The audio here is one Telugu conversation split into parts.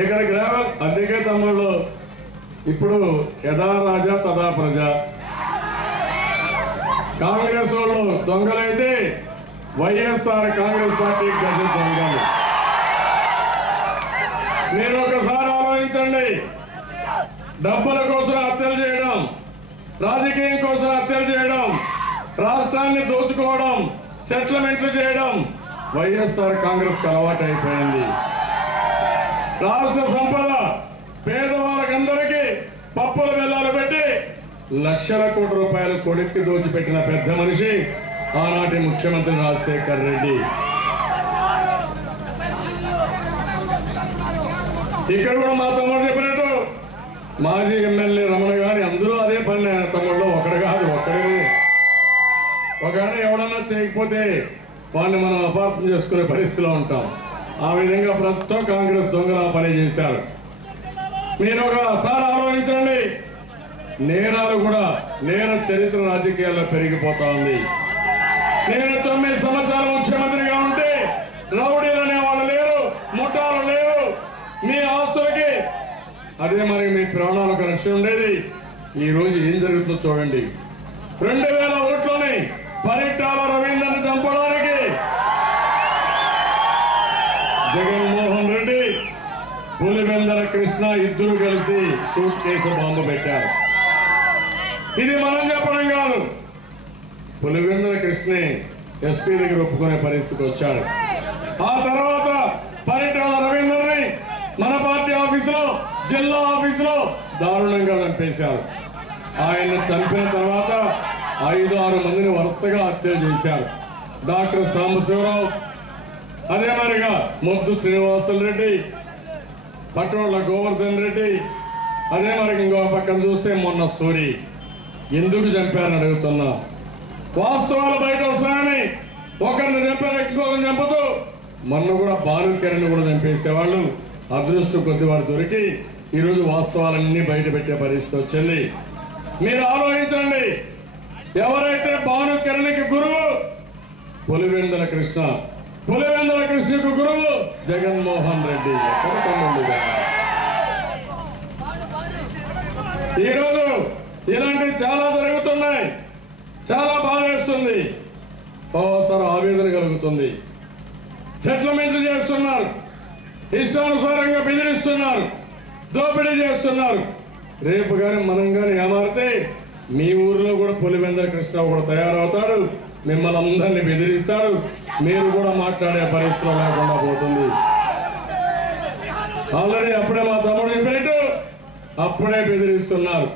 ఇక్కడికి రావాలి. అందుకే తమ్ముళ్ళు ఇప్పుడు యథా రాజా తదా ప్రజ. కాంగ్రెస్ వాళ్ళు దొంగలైతే వైఎస్ఆర్ కాంగ్రెస్ పార్టీ గజ దొంగలు. మీరు ఒకసారి ఆలోచించండి. డబ్బుల కోసం హత్యలు చేయడం, రాజకీయం కోసం హత్యలు చేయడం, రాష్ట్రాన్ని దోచుకోవడం, సెటిల్మెంట్లు చేయడం వైఎస్ఆర్ కాంగ్రెస్ కు అలవాటు అయిపోయింది. రాష్ట్ర సంపద పేదవాళ్ళకందరికీ పప్పుల బెల్లాలు పెట్టి లక్షల కోట్ల రూపాయలు కొడుక్కి దోచిపెట్టిన పెద్ద మనిషి ఆనాటి ముఖ్యమంత్రి రాజశేఖర్ రెడ్డి. ఇక్కడ కూడా మా తమ్ముడు చెప్పినట్టు మాజీ ఎమ్మెల్యే రమణ గారి అందరూ అదే పని. తమ్ముళ్ళు ఒకడు కాదు, ఒకవేళ ఎవడన్నా చేయకపోతే వాడిని మనం అపార్థం చేసుకునే పరిస్థితిలో ఉంటాం. ఆ విధంగా ప్రస్తుతం కాంగ్రెస్ దొంగల పని చేశారు. మీరు ఒకసారి ఆలోచించండి. నేరాలు కూడా నేర చరిత్ర రాజకీయాల్లో పెరిగిపోతా ఉంది. నేను 9 సంవత్సరాలు ముఖ్యమంత్రిగా ఉంటే రౌడీలు అనేవాళ్ళు లేరు, ముఠాలు లేరు. మీ ఆస్తులకి అదే మరి మీ ప్రాణాలకు రక్షణ ఉండేది. ఈ రోజు ఏం జరుగుతుందో చూడండి. 2000 ఓట్లని పరిటాల రవీంద్రని చంపడానికి జగన్మోహన్ రెడ్డి, పులివెందల కృష్ణ ఇద్దరు కలిసి సూట్ కేసు బాంబు పెట్టారు. ఇది మనం చెప్పడం కాదు. పులివెందల కృష్ణే ఎస్పీ దగ్గర ఒప్పుకునే పరిస్థితికి వచ్చాడు. ఆ తర్వాత పరిటాల రవీంద్రని మన పార్టీ ఆఫీసులో, జిల్లా ఆఫీసులో దారుణంగా చంపేశారు. ఆయన చంపిన తర్వాత 5-6 మందిని వరుసగా హత్యలు చేశారు. డాక్టర్ సాంబశివరావు, అదే మరిగా మొద్దు శ్రీనివాసులు రెడ్డి, పట్టోళ్ల గోవర్ధన్ రెడ్డి, అదే మరి ఇంకో పక్కన చూస్తే మొన్న సూరి. ఎందుకు చంపారని అడుగుతున్నా. వాస్తవాలు బయట వస్తాయని ఒకరిని చంపారు, ఇంకొకరిని చంపుతూ మొన్న కూడా భానుకిరణ్ కూడా చంపేసేవాళ్ళు. అదృష్టం కొద్ది వాడు దొరికి ఈరోజు వాస్తవాలన్నీ బయట పెట్టే పరిస్థితి వచ్చింది. మీరు ఆలోచించండి. ఎవరైతే భానుకిరణ్కి గురువు పులివెందల కృష్ణ, పులివెందల కృష్ణకు గురువు జగన్మోహన్ రెడ్డి. ఈరోజు ఇలాంటివి చాలా జరుగుతున్నాయి. చాలా బాధేస్తుంది, ఓసారి ఆవేదన కలుగుతుంది. సెటిల్మెంట్లు చేస్తున్నారు, ఇష్టానుసారంగా బెదిరిస్తున్నారు, దోపిడీ చేస్తున్నారు. రేపు కానీ మనం కానీ ఏమారితే మీ ఊర్లో కూడా పులివెందల కృష్ణ కూడా తయారవుతాడు, మిమ్మల్ని అందరినీ బెదిరిస్తాడు. మీరు కూడా మాట్లాడే పరిస్థితులు లేకుండా పోతుంది. ఆల్రెడీ అప్పుడే మా తమ్ముడు చెప్పినట్టు అప్పుడే బెదిరిస్తున్నారు.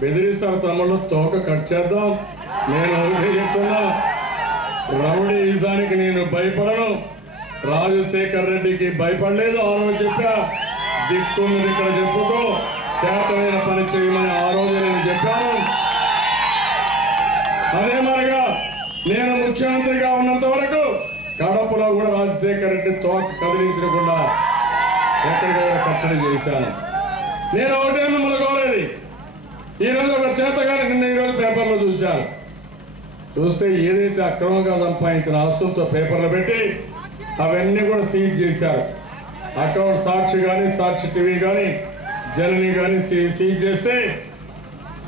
బెదిరిస్తారు తమ్ముడు, తోక కట్ చేద్దాం. నేను ఒకటే చెప్తున్నా, రౌడీ ఈసానికి నేను భయపడను. రాజశేఖర్ రెడ్డికి భయపడలేదు. ఆ రోజు చెప్పా, దిక్కున్నది ఇక్కడ చెప్పుకో, చేతనైన పని చేయమని ఆ రోజు నేను చెప్పాను. అదే మరిగా నేను ముఖ్యమంత్రిగా ఉన్నంత వరకు కడపలో కూడా రాజశేఖర్ రెడ్డి తోక కదిలించకుండా ఎక్కడికైనా కట్టడి చేశాను. నేను ఒకటే మిమ్మల్ని కోరేది, ఈరోజు ఒక చేతగానే నిన్న ఈరోజు పేపర్లో చూశాను. చూస్తే ఏదైతే అక్రమంగా సంపాదించిన ఆస్తులతో పేపర్లు పెట్టి అవన్నీ కూడా సీజ్ చేశారు. అకౌంట్ సాక్షి కానీ, సాక్షి టీవీ కానీ, జనని కానీ సీజ్ చేస్తే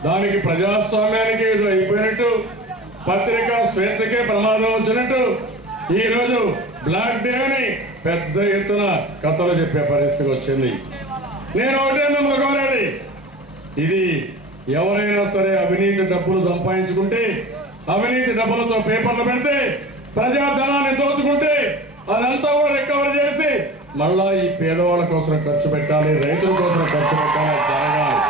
దానికి ప్రజాస్వామ్యానికి ఏదో అయిపోయినట్టు, పత్రికా స్వేచ్ఛకే ప్రమాదం వచ్చినట్టు ఈరోజు బ్లాక్ డే అని పెద్ద ఎత్తున కథలు చెప్పే పరిస్థితి వచ్చింది. నేను ఒకటే మిమ్మల్ని కోరేది, ఇది ఎవరైనా సరే అవినీతి డబ్బులు సంపాదించుకుంటే, అవినీతి డబ్బులతో పేపర్లు పెడితే, ప్రజాధనాన్ని దోచుకుంటే అదంతా కూడా రికవర్ చేసి మళ్ళా ఈ పేదవాళ్ళ కోసం ఖర్చు పెట్టాలి, రైతుల కోసం ఖర్చు పెట్టాలి, జరగాలి.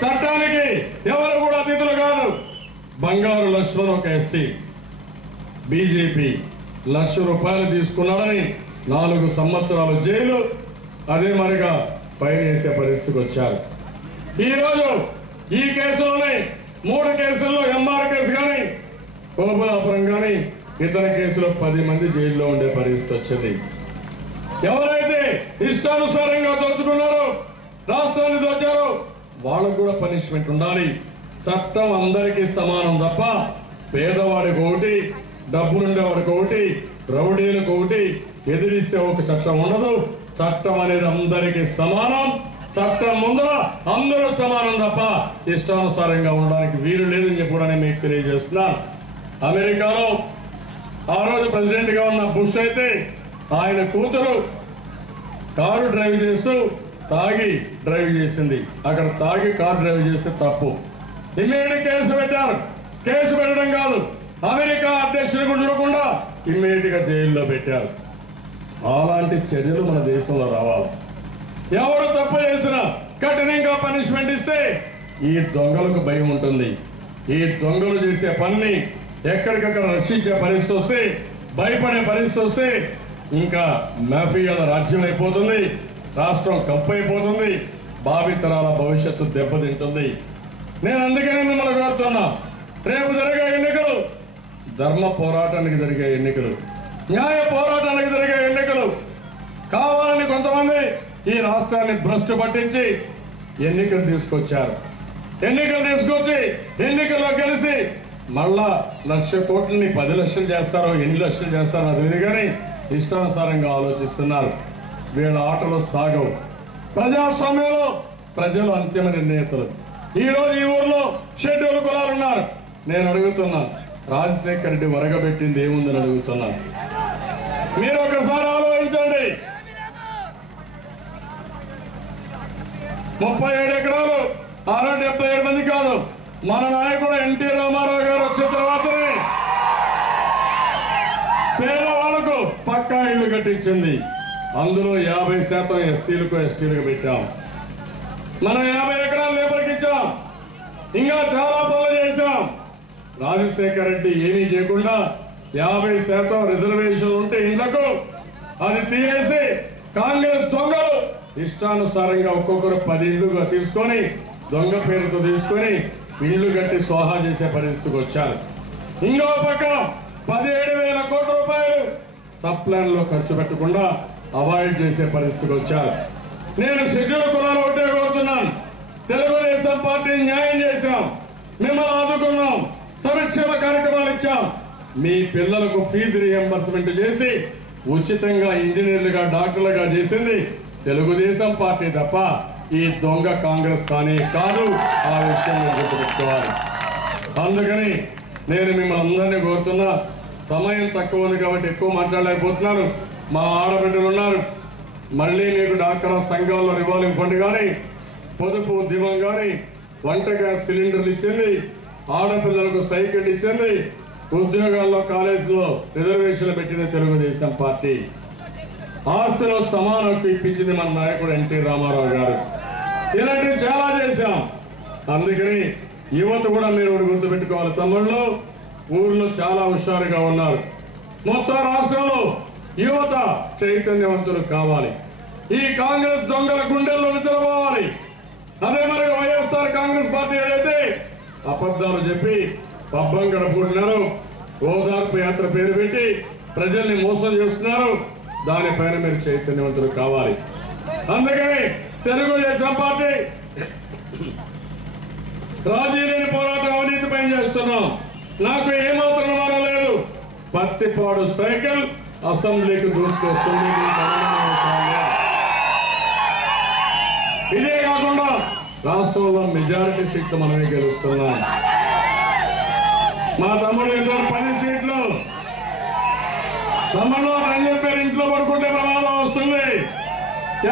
చట్టానికి ఎవరు కూడా అతిథులు కాదు. బంగారు లక్ష్మణ్ ఒక ఎస్సీ బీజేపీ ₹1,00,000 తీసుకున్నాడని 4 సంవత్సరాలు జైలు, అదే మరిగా ఫైన్ వేసే పరిస్థితికి వచ్చారు. ఈరోజు ఈ కేసులోనే 3 కేసుల్లో ఎంఆర్ కేసు కానీ, కోబలాపురం కానీ, ఇతర కేసులో 10 మంది జైల్లో ఉండే పరిస్థితి వచ్చింది. ఎవరైతే ఇష్టానుసారంగా దోచుకున్నారో, రాష్ట్రాన్ని దోచారో వాళ్ళకు కూడా పనిష్మెంట్ ఉండాలి. చట్టం అందరికీ సమానం తప్ప పేదవాడికి ఒకటి, డబ్బులుండేవాడికి ఒకటి, రౌడీలకు ఒకటి, ఎదిరిస్తే ఒక చట్టం ఉండదు. చట్టం అనేది అందరికీ సమానం. చట్టం ముందర అందరూ సమానం తప్ప ఇష్టానుసారంగా ఉండడానికి వీలు లేదని చెప్పి మీకు తెలియజేస్తున్నాను. అమెరికాలో ఆ రోజు ప్రెసిడెంట్ గా ఉన్న బుష్ అయితే ఆయన కూతురు కారు డ్రైవ్ చేస్తూ తాగి డ్రైవ్ చేసింది. అక్కడ తాగి కారు డ్రైవ్ చేస్తే తప్పు. ఇమ్మీడియట్ కేసు పెట్టారు. కేసు పెట్టడం కాదు, అమెరికా అధ్యక్షుడికి చూడకుండా ఇమ్మీడియట్ గా జైల్లో పెట్టారు. అలాంటి చర్యలు మన దేశంలో రావాలి. ఎవరు తప్పు చేసినా కఠినంగా పనిష్మెంట్ ఇస్తే ఈ దొంగలకు భయం ఉంటుంది. ఈ దొంగలు చేసే పని ఎక్కడికక్కడ రక్షించే పరిస్థితి వస్తే, భయపడే పరిస్థితి వస్తే ఇంకా మాఫియాల రాజ్యం అయిపోతుంది, రాష్ట్రం కప్పైపోతుంది, భావితరాల భవిష్యత్తు దెబ్బతింటుంది. నేను అందుకనే మిమ్మల్ని కోరుతున్నా, రేపు జరిగే ఎన్నికలు ధర్మ పోరాటానికి జరిగే ఎన్నికలు, న్యాయ పోరాటానికి జరిగే ఎన్నికలు. కావాలని కొంతమంది ఈ రాష్ట్రాన్ని భ్రష్టు పట్టించి ఎన్నికలు తీసుకొచ్చారు. ఎన్నికలు తీసుకొచ్చి ఎన్నికల్లో గెలిచి మళ్ళా 1,00,000 కోట్లని 10 లక్షలు చేస్తారో ఎన్ని లక్షలు చేస్తారో అది కానీ ఇష్టానుసారంగా ఆలోచిస్తున్నారు. వీళ్ళ ఆటలు సాగవు. ప్రజాస్వామ్యంలో ప్రజలు అంతిమ నిర్ణేతలు. ఈరోజు ఈ ఊర్లో షెడ్యూల్ కులాలు ఉన్నారు. నేను అడుగుతున్నాను, రాజశేఖర రెడ్డి వరగబెట్టింది ఏముందని అడుగుతున్నాను. మీరు ఒకసారి ఆలోచించండి. 37 ఎకరాలు 677 మంది కాదు, మన నాయకుడు ఎన్టీ రామారావు గారు వచ్చిన తర్వాతనే పేదవాళ్లకు పక్కా ఇళ్లు కట్టించింది. అందులో 50% ఎస్సీలకు ఎస్టీలకు పెట్టాం. మనం 50 ఎకరాలు లేబర్కి ఇచ్చాం. ఇంకా చాలా పనులు చేశాం. రాజశేఖర రెడ్డి ఏమీ చేయకుండా 50% రిజర్వేషన్ ఉంటే ఇళ్లకు అది తీసేసి కాంగ్రెస్ దొంగలు ఇష్టానుసారంగా ఒక్కొక్కరు 10 ఇళ్లుగా తీసుకొని దొంగ పేరుతో తీసుకొని ఇళ్లు కట్టి సోహా చేసే పరిస్థితికి వచ్చారు. ఇంకో పక్క 17,000 కోట్ల రూపాయలు సప్లాన్ లో ఖర్చు పెట్టకుండా అవాయిడ్ చేసే పరిస్థితికి వచ్చారు. నేను షెడ్యూల్ కులాలు ఒకటే కోరుతున్నాను. తెలుగుదేశం పార్టీ న్యాయం చేశాం, మిమ్మల్ని ఆదుకున్నాం, సంక్షేమ కార్యక్రమాలు ఇచ్చాం. మీ పిల్లలకు ఫీజు రియంబర్స్మెంట్ చేసి ఉచితంగా ఇంజనీర్లుగా డాక్టర్లుగా చేసింది తెలుగుదేశం పార్టీ తప్ప ఈ దొంగ కాంగ్రెస్ కానీ కాదు. ఆ విషయం గుర్తుపెట్టుకోవాలి. అందుకని నేను మిమ్మల్ని అందరినీ కోరుతున్నా, సమయం తక్కువ ఉంది కాబట్టి ఎక్కువ మాట్లాడలేకపోతున్నాను. మా ఆడబిడ్డలు ఉన్నారు. మళ్ళీ మీకు డాక్టర్ సంఘాల్లో రివాల్వింగ్ ఫండ్ కానీ పొదుపు ఉద్యమం కానీ వంట గ్యాస్ సిలిండర్లు ఇచ్చింది, ఆడపిల్లలకు సైకిల్ ఇచ్చింది, ఉద్యోగాల్లో కాలేజీలో రిజర్వేషన్లు పెట్టింది తెలుగుదేశం పార్టీ. ఆస్తిలో సమాన హక్కు ఇప్పించింది మన నాయకుడు ఎన్టీ రామారావు గారు. ఇలాంటివి చాలా చేశాం. అందుకని యువత కూడా మీరు గుర్తుపెట్టుకోవాలి. తమ్ముళ్ళు ఊర్లో చాలా హుషారుగా ఉన్నారు. మొత్తం రాష్ట్రంలో యువత చైతన్యవంతులు కావాలి. ఈ కాంగ్రెస్ దొంగల గుండెల్లో నిద్రపోవాలి. అదే మరి వైఎస్ఆర్ కాంగ్రెస్ పార్టీ ఏదైతే అబద్ధాలు చెప్పి పబ్బం గడుపుకుంటున్నారు, ఓదార్పు యాత్ర పేరు పెట్టి ప్రజల్ని మోసం చేస్తున్నారు, దానిపైన మీరు చైతన్యవంతులు కావాలి. అందుకని తెలుగుదేశం పార్టీ రాజీ లేని పోరాటం అవినీతి పైన చేస్తున్నాం. నాకు ఏమాత్రం అనుమానం లేదు. పత్తిపాడు సైకిల్ అసెంబ్లీకి దూసుకొస్తుంది. ఇదే కాకుండా రాష్ట్రంలో మెజారిటీ సీట్లు మనమే గెలుస్తున్నాం. మా తమ్ముడు ఇద్దరు 10 సీట్లు. తమ్ముడు అని చెప్పారు, ఇంట్లో పడుకుంటే ప్రమాదం వస్తుంది.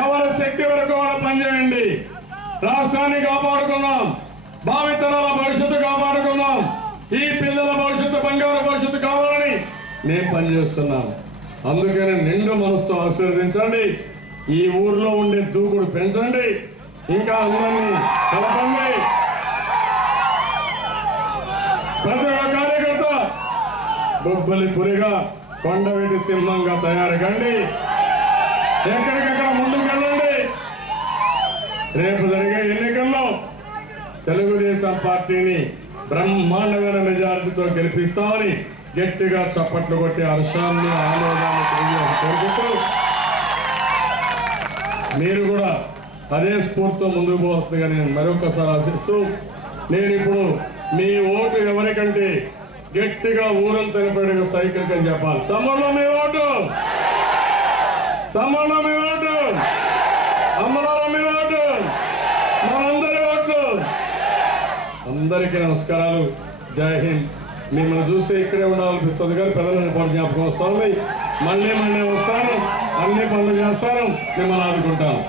ఎవరి శక్తి వరకు కూడా పనిచేయండి. రాష్ట్రాన్ని కాపాడుకుందాం, భావితరాల భవిష్యత్తు కాపాడుకుందాం. ఈ పిల్లల భవిష్యత్తు బంగారు భవిష్యత్తు కావాలని నేను పనిచేస్తున్నాను. అందుకని నిండు మనసుతో ఆశీర్వదించండి. ఈ ఊర్లో ఉండే దూకుడు పెంచండి, ఇంకా అందరినీ కలపండి. ప్రతి ఒక్క కార్యకర్త బొబ్బలి పురిగా కొండవీటి సింహంగా తయారు కండి. ఎక్కడికక్కడ ముందుకు వెళ్ళండి. రేపు జరిగే ఎన్నికల్లో తెలుగుదేశం పార్టీని బ్రహ్మాండమైన మెజారిటీతో గెలిపిస్తామని గట్టిగా చప్పట్లు కొట్టి హర్షాన్ని ఆనందాన్ని కోరుకుంటూ మీరు కూడా అదే స్ఫూర్తితో ముందుకు పోవస్తుందిగా నేను మరొకసారి ఆశిస్తూ, నేను ఇప్పుడు మీ ఓటు ఎవరికంటే గట్టిగా ఊరంతా సైకిల్ అని చెప్పాలి. తమ్ముళ్ళు మీ ఓటు, తమ్ముళ్ళు మీ ఓటు. అందరికీ నమస్కారాలు. జై హింద్. మిమ్మల్ని చూస్తే ఇక్కడే ఉండాలనిపిస్తుంది కానీ పెద్దల జ్ఞాపకం వస్తుంది. మళ్ళీ వస్తాను, అన్ని పనులు చేస్తాను, మిమ్మల్ని ఆదుకుంటాను.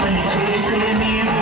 పని చేసే మీరు